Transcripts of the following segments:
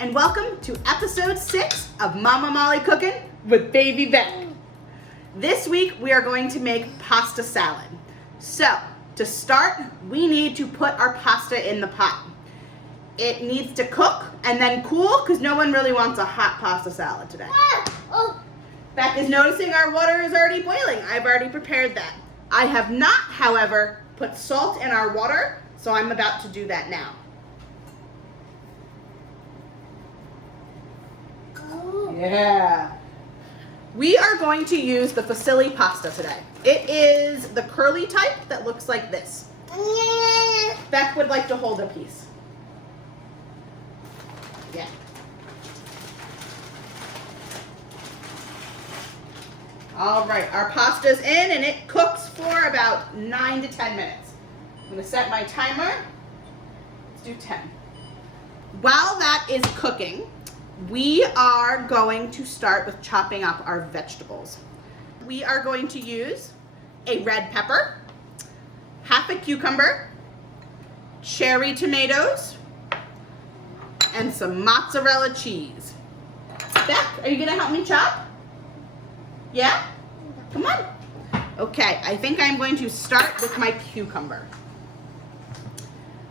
and welcome to episode 6 of Mama Molly Cooking with Baby Beck. This week we are going to make pasta salad. So, to start, we need to put our pasta in the pot. It needs to cook and then cool because no one really wants a hot pasta salad today. Beck is noticing our water is already boiling. I've already prepared that. I have not, however, put salt in our water, so I'm about to do that now. Yeah. We are going to use the Fusilli Pasta today. It is the curly type that looks like this. Beck would like to hold a piece. Yeah. All right, our pasta's in and it cooks for about 9 to 10 minutes. I'm gonna set my timer. Let's do 10. While that is cooking, we are going to start with chopping up our vegetables. We are going to use a red pepper, half a cucumber, cherry tomatoes, and some mozzarella cheese. Beck, are you gonna help me chop? Yeah? Come on. Okay, I think I'm going to start with my cucumber.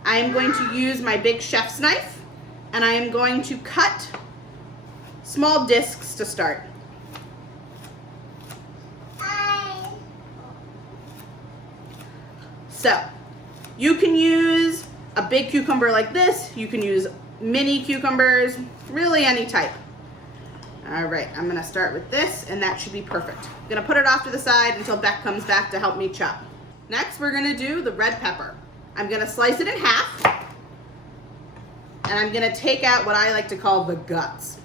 I am going to use my big chef's knife, and I am going to cut small discs to start. So, you can use a big cucumber like this. You can use mini cucumbers, really any type. All right, I'm gonna start with this, and that should be perfect. I'm gonna put it off to the side until Beck comes back to help me chop. Next, we're gonna do the red pepper. I'm gonna slice it in half, and I'm gonna take out what I like to call the guts.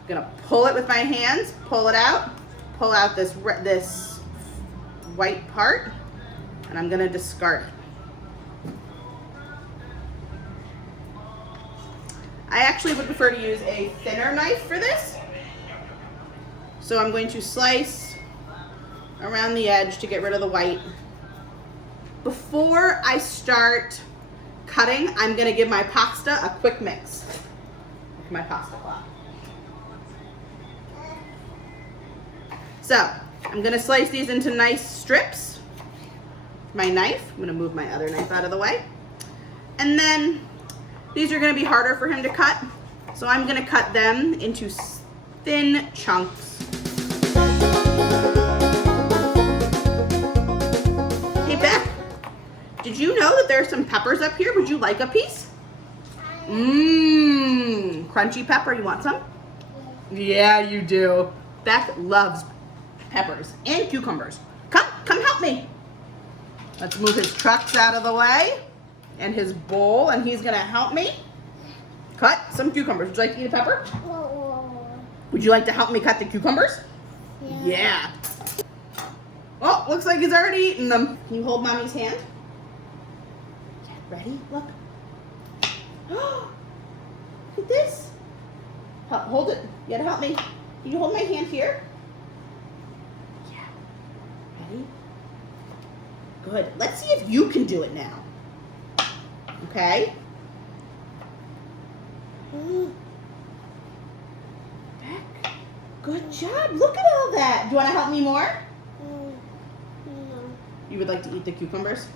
I'm gonna pull it with my hands, pull out this white part, and I'm gonna discard it. I actually would prefer to use a thinner knife for this. So I'm going to slice around the edge to get rid of the white. Before I start cutting, I'm gonna give my pasta a quick mix with my pasta cloth. So, I'm gonna slice these into nice strips with my knife. I'm gonna move my other knife out of the way. And then, these are gonna be harder for him to cut, so I'm gonna cut them into thin chunks. Hey Beck, did you know that there's some peppers up here? Would you like a piece? Mmm, crunchy pepper, you want some? Yeah, you do. Beck loves peppers and cucumbers. Come help me. Let's move his trucks out of the way and his bowl, and he's gonna help me cut some cucumbers. Would you like to eat a pepper? Would you like to help me cut the cucumbers? Yeah. Oh, looks like he's already eaten them. Can you hold Mommy's hand? Ready? Look. Look at this. Hold it. You gotta help me. Can you hold my hand here? Yeah. Ready? Good. Let's see if you can do it now. Okay? Beck, good job. Look at all that. Do you want to help me more? No. You would like to eat the cucumbers?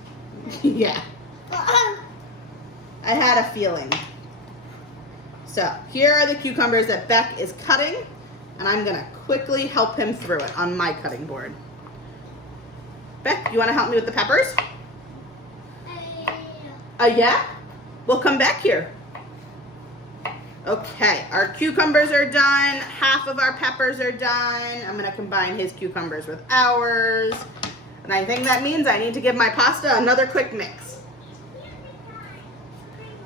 Yeah. I had a feeling. So, here are the cucumbers that Beck is cutting, and I'm going to quickly help him through it on my cutting board. Beck, you want to help me with the peppers? Yeah? Well, come back here. Okay, our cucumbers are done. Half of our peppers are done. I'm going to combine his cucumbers with ours. And I think that means I need to give my pasta another quick mix.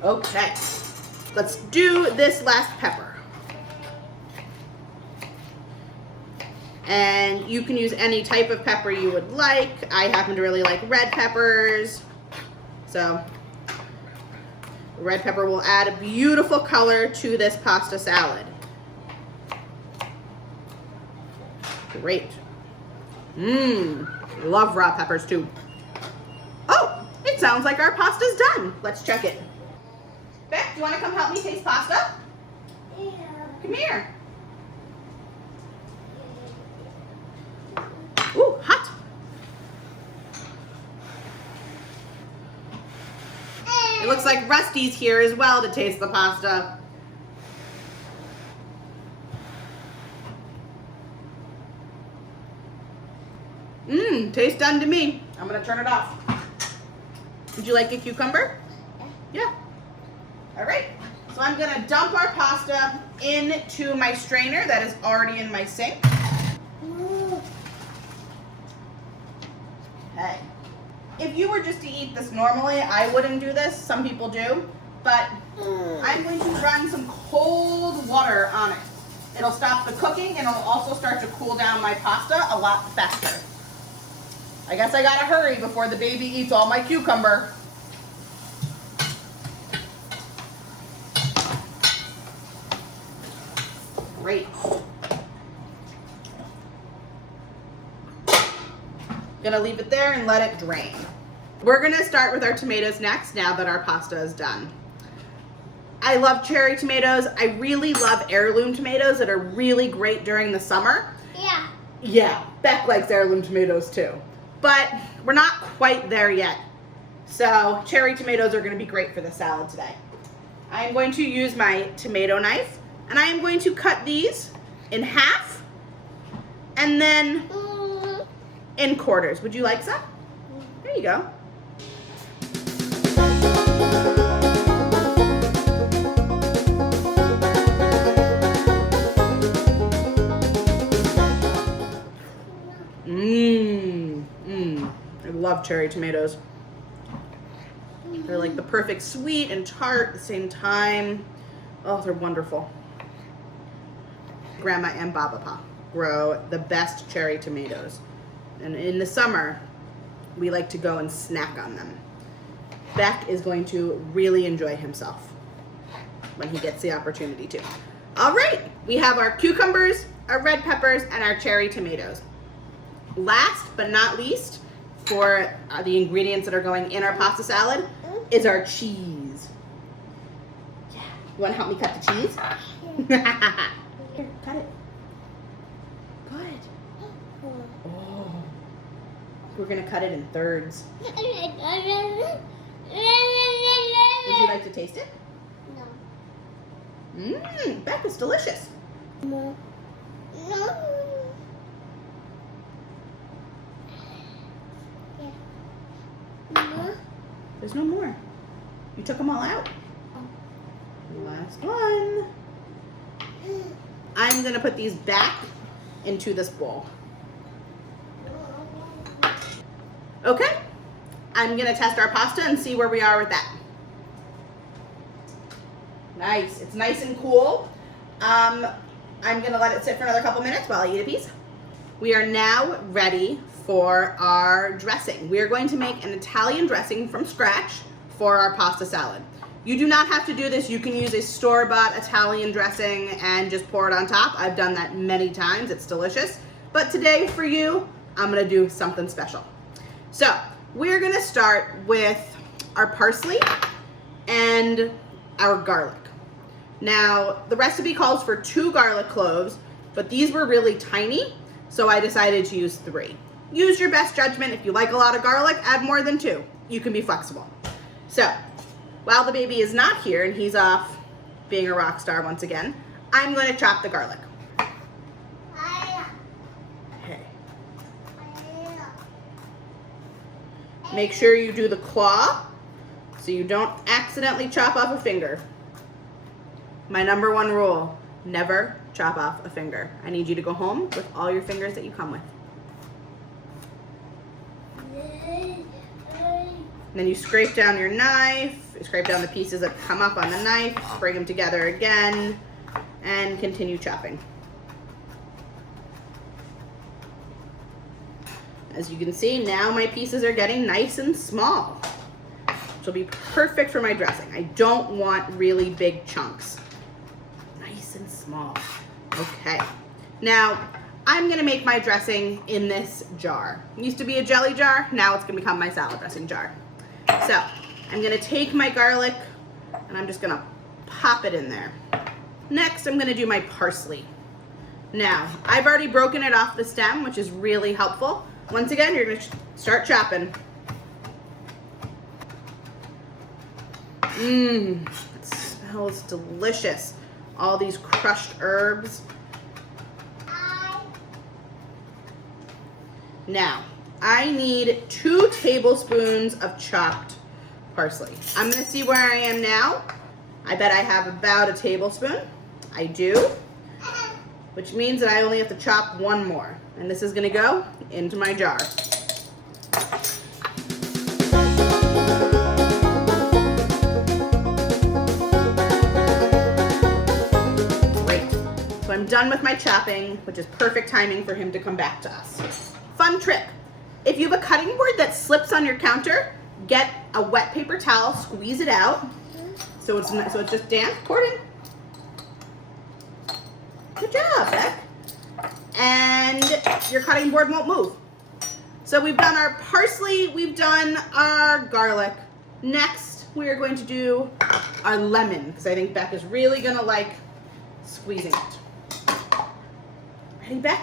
Okay, let's do this last pepper. And you can use any type of pepper you would like. I happen to really like red peppers. So, red pepper will add a beautiful color to this pasta salad. Great. Love raw peppers too. Oh, it sounds like our pasta's done. Let's check it. Beck, do you want to come help me taste pasta? Come here. Ooh, hot. It looks like Rusty's here as well to taste the pasta. Tastes done to me. I'm gonna turn it off. Would you like a cucumber? Yeah. All right. So I'm gonna dump our pasta into my strainer that is already in my sink. Okay. If you were just to eat this normally, I wouldn't do this. Some people do. But I'm going to run some cold water on it. It'll stop the cooking and it'll also start to cool down my pasta a lot faster. I guess I gotta hurry before the baby eats all my cucumber. Great. Gonna leave it there and let it drain. We're gonna start with our tomatoes next now that our pasta is done. I love cherry tomatoes. I really love heirloom tomatoes that are really great during the summer. Yeah. Yeah, Beck likes heirloom tomatoes too. But we're not quite there yet. So cherry tomatoes are gonna be great for the salad today. I'm going to use my tomato knife and I am going to cut these in half and then in quarters. Would you like some? There you go. I love cherry tomatoes. They're like the perfect sweet and tart at the same time. Oh, they're wonderful. Grandma and Papa grow the best cherry tomatoes. And in the summer, we like to go and snack on them. Beck is going to really enjoy himself when he gets the opportunity to. All right, we have our cucumbers, our red peppers, and our cherry tomatoes. Last but not least, for the ingredients that are going in our pasta salad, is our cheese. Yeah. You want to help me cut the cheese? Here, cut it. Good. Oh. We're going to cut it in thirds. Would you like to taste it? No. Beck, it's delicious. No. No. There's no more. You took them all out. Last one. I'm gonna put these back into this bowl. Okay. I'm gonna test our pasta and see where we are with that. Nice. It's nice and cool. I'm gonna let it sit for another couple minutes while I eat a piece. We are now ready for our dressing. We are going to make an Italian dressing from scratch for our pasta salad. You do not have to do this. You can use a store-bought Italian dressing and just pour it on top. I've done that many times. It's delicious. But today for you, I'm gonna do something special. So we're gonna start with our parsley and our garlic. Now, the recipe calls for 2 garlic cloves, but these were really tiny, so I decided to use 3. Use your best judgment. If you like a lot of garlic, add more than 2. You can be flexible. So, while the baby is not here and he's off being a rock star once again, I'm going to chop the garlic. Okay. Make sure you do the claw so you don't accidentally chop off a finger. My number 1 rule, never chop off a finger. I need you to go home with all your fingers that you come with. And then you scrape down your knife, you scrape down the pieces that come up on the knife, bring them together again, and continue chopping. As you can see, now my pieces are getting nice and small, which will be perfect for my dressing. I don't want really big chunks. Nice and small. Okay. Now, I'm gonna make my dressing in this jar. It used to be a jelly jar, now it's gonna become my salad dressing jar. So, I'm gonna take my garlic and I'm just gonna pop it in there. Next, I'm gonna do my parsley. Now, I've already broken it off the stem, which is really helpful. Once again, you're gonna start chopping. Mmm, it smells delicious. All these crushed herbs. Now, I need 2 tablespoons of chopped parsley. I'm gonna see where I am now. I bet I have about a tablespoon. I do, which means that I only have to chop 1 more. And this is gonna go into my jar. Great. So I'm done with my chopping, which is perfect timing for him to come back to us. Fun trick. If you have a cutting board that slips on your counter, get a wet paper towel, squeeze it out, so it's just damp, pour it in. Good job, Beck. And your cutting board won't move. So we've done our parsley, we've done our garlic. Next, we are going to do our lemon, because I think Beck is really gonna like squeezing it. Ready, Beck?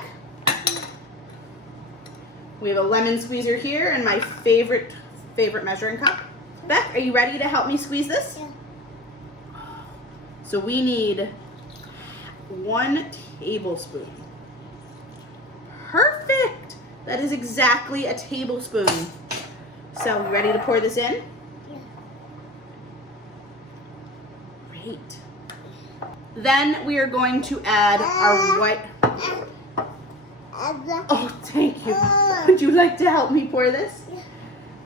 We have a lemon squeezer here and my favorite measuring cup. Beck, are you ready to help me squeeze this? Yeah. So we need 1 tablespoon. Perfect! That is exactly a tablespoon. So, ready to pour this in? Yeah. Great. Then we are going to add our white... Oh, thank you. Would you like to help me pour this? Yeah.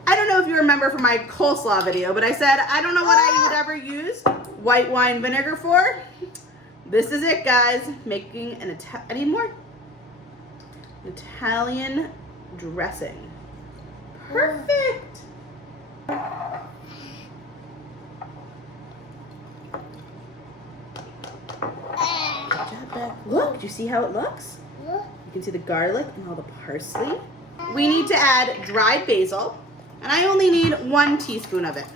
I don't know if you remember from my coleslaw video, but I said I don't know what I would ever use white wine vinegar for. This is it, guys. Making an I need more. Italian dressing. Perfect. Good job, Beck. Look, do you see how it looks? You can see the garlic and all the parsley. We need to add dried basil, and I only need 1 teaspoon of it.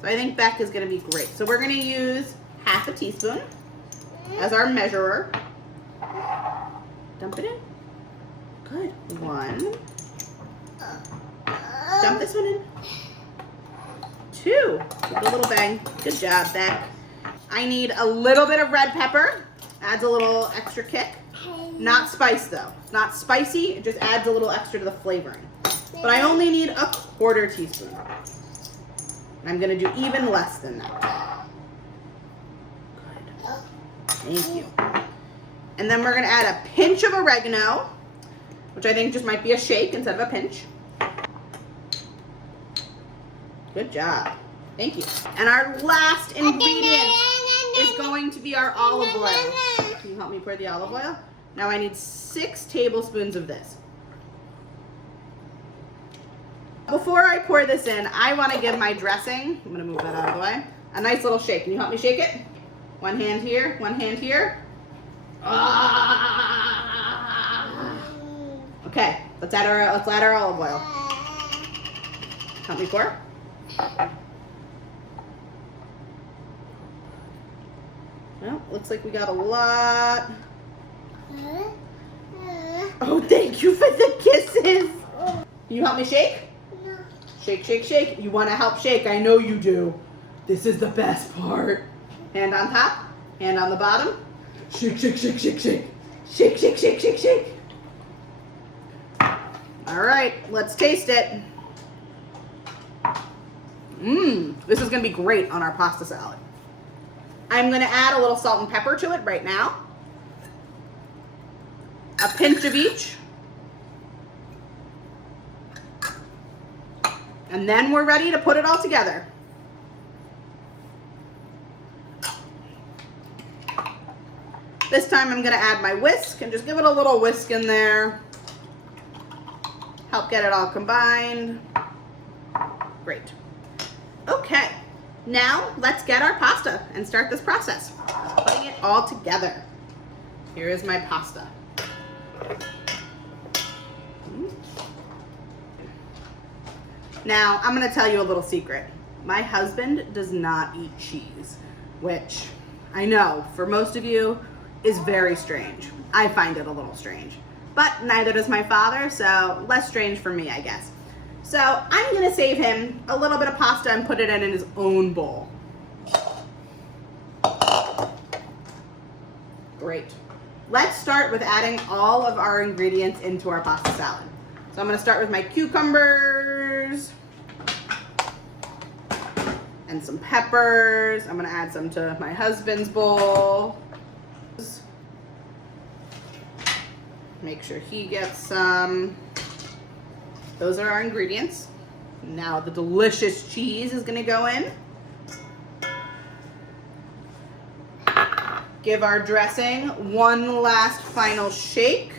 So I think Beck is gonna be great. So we're gonna use half a teaspoon as our measurer. Dump it in. Good. 1. Dump this one in. 2. Give it a little bang. Good job, Beck. I need a little bit of red pepper. Adds a little extra kick. Not spice though. Not spicy, it just adds a little extra to the flavoring. But I only need a 1/4 teaspoon. I'm gonna do even less than that. Good. Thank you. And then we're gonna add a pinch of oregano, which I think just might be a shake instead of a pinch. Good job. Thank you. And our last ingredient is going to be our olive oil. Can you help me pour the olive oil? Now I need 6 tablespoons of this. Before I pour this in, I want to give my dressing, I'm going to move that out of the way, a nice little shake. Can you help me shake it? 1 hand here, 1 hand here. Okay, let's add our olive oil. Help me pour. Well, looks like we got a lot. Oh, thank you for the kisses. Can you help me shake? No. Shake, shake, shake. You want to help shake? I know you do. This is the best part. Hand on top, hand on the bottom. Shake, shake, shake, shake, shake. Shake, shake, shake, shake, shake. All right, let's taste it. This is going to be great on our pasta salad. I'm going to add a little salt and pepper to it right now. A pinch of each. And then we're ready to put it all together. This time I'm going to add my whisk and just give it a little whisk in there. Help get it all combined. Great. Okay, now let's get our pasta and start this process. Putting it all together. Here is my pasta. Now, I'm going to tell you a little secret. My husband does not eat cheese, which I know, for most of you, is very strange. I find it a little strange. But neither does my father, so less strange for me, I guess. So I'm gonna save him a little bit of pasta and put it in his own bowl. Great. Let's start with adding all of our ingredients into our pasta salad. So I'm gonna start with my cucumbers and some peppers. I'm gonna add some to my husband's bowl. Make sure he gets some. Those are our ingredients. Now the delicious cheese is gonna go in. Give our dressing one last final shake.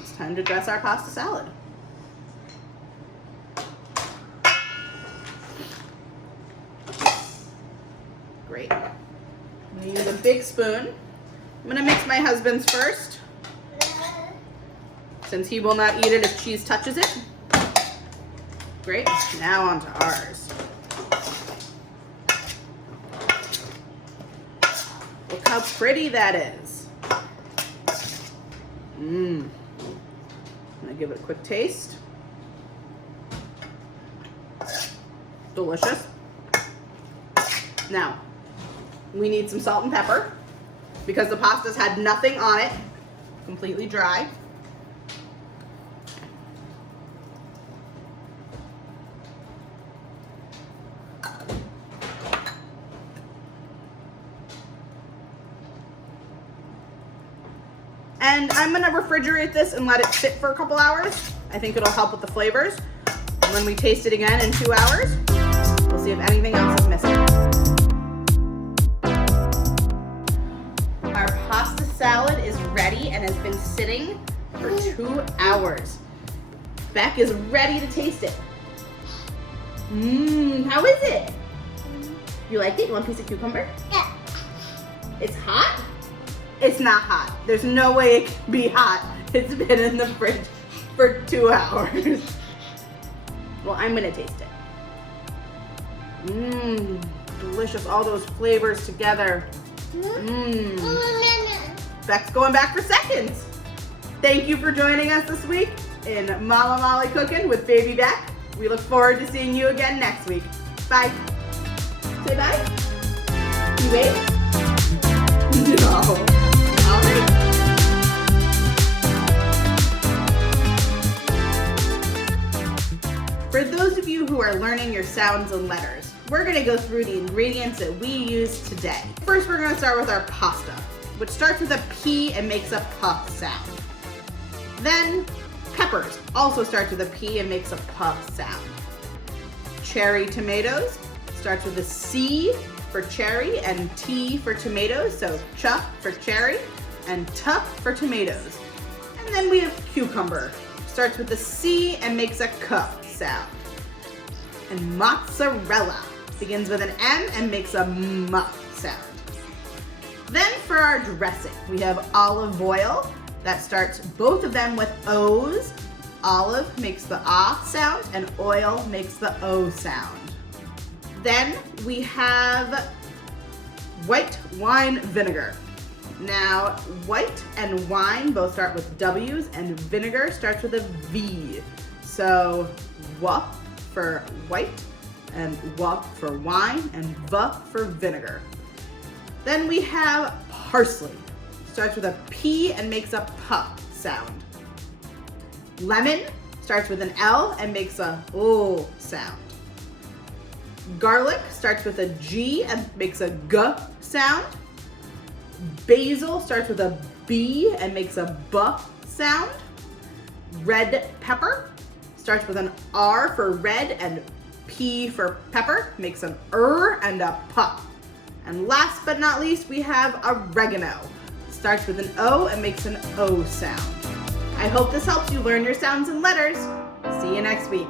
It's time to dress our pasta salad. Great. We use a big spoon. I'm gonna mix my husband's first, since he will not eat it if cheese touches it. Great, now on to ours. Look how pretty that is. I'm gonna give it a quick taste. Delicious. Now, we need some salt and pepper because the pasta's had nothing on it, completely dry. And I'm gonna refrigerate this and let it sit for a couple hours. I think it'll help with the flavors. And when we taste it again in 2 hours, we'll see if anything else is missing. Our pasta salad is ready and has been sitting for 2 hours. Beck is ready to taste it. How is it? You like it? You want a piece of cucumber? Yeah. It's hot? It's not hot. There's no way it can be hot. It's been in the fridge for 2 hours. Well, I'm gonna taste it. Delicious, all those flavors together. Beck's going back for seconds. Thank you for joining us this week in Mama Molly Cookin' with Baby Beck. We look forward to seeing you again next week. Bye. Say bye. You wait? No. All right. For those of you who are learning your sounds and letters, we're gonna go through the ingredients that we use today. First, we're gonna start with our pasta, which starts with a P and makes a P sound. Then, peppers also starts with a P and makes a P sound. Cherry tomatoes starts with a C for cherry and T for tomatoes, so ch for cherry and t for tomatoes. And then we have cucumber. Starts with a C and makes a k sound. And mozzarella begins with an M and makes a m sound. Then for our dressing, we have olive oil that starts both of them with O's. Olive makes the ah sound and oil makes the O sound. Then we have white wine vinegar. Now, white and wine both start with W's and vinegar starts with a V. So, W for white and W for wine and V for vinegar. Then we have parsley. Starts with a P and makes a P sound. Lemon starts with an L and makes a O sound. Garlic starts with a G and makes a G sound. Basil starts with a B and makes a B sound. Red pepper starts with an R for red and P for pepper, makes an and a P. And last but not least, we have oregano. Starts with an O and makes an O sound. I hope this helps you learn your sounds and letters. See you next week.